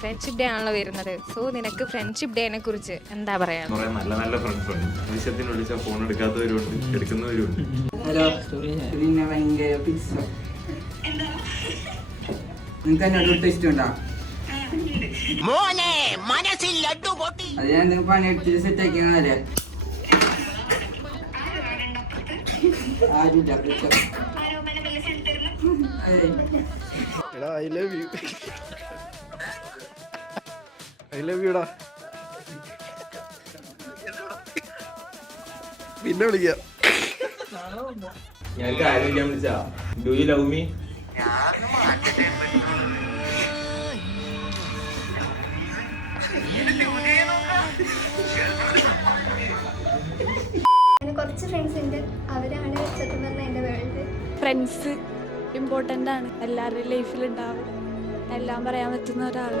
Friendship day ആണല്ലോ വരുന്നത്. So നിനക്ക് ഫ്രണ്ട്ഷിപ്പ് ഡേനെ കുറിച്ച് എന്താ പറയാ? നല്ല നല്ല ഫ്രണ്ട്സ് ഉണ്ട്. ആവശ്യത്തിന് വിളിച്ചാൽ ഫോൺ എടുക്കാത്തവരുണ്ട്, എടുക്കുന്നവരുണ്ട്. പിന്നെ ഭയങ്കര പിക്സോ നിനക്ക് എന്നോട് ഇഷ്ടമുണ്ടോ? അത് ഞാൻ എന്തെങ്കിലും പണി എടുത്തിട്ട് സെറ്റ് ആക്കിയാലേ ആരുമില്ല. I love you. I love you ടാ. പിന്നെ വിളിക്കാം. ഞാൻ കാര്യം ചെയ്യാൻ വിളിച്ചാ. Do you love me? കുറച്ച് ഫ്രണ്ട്സ് ഉണ്ട്, അവരാണ് സത്യം പറഞ്ഞാൽ എൻ്റെ വേൾഡ്. ഫ്രണ്ട്സ് ഇമ്പോർട്ടൻ്റ് ആണ്, എല്ലാവരുടെയും ലൈഫിൽ ഉണ്ടാവും. എല്ലാം പറയാൻ പറ്റുന്ന ഒരാൾ.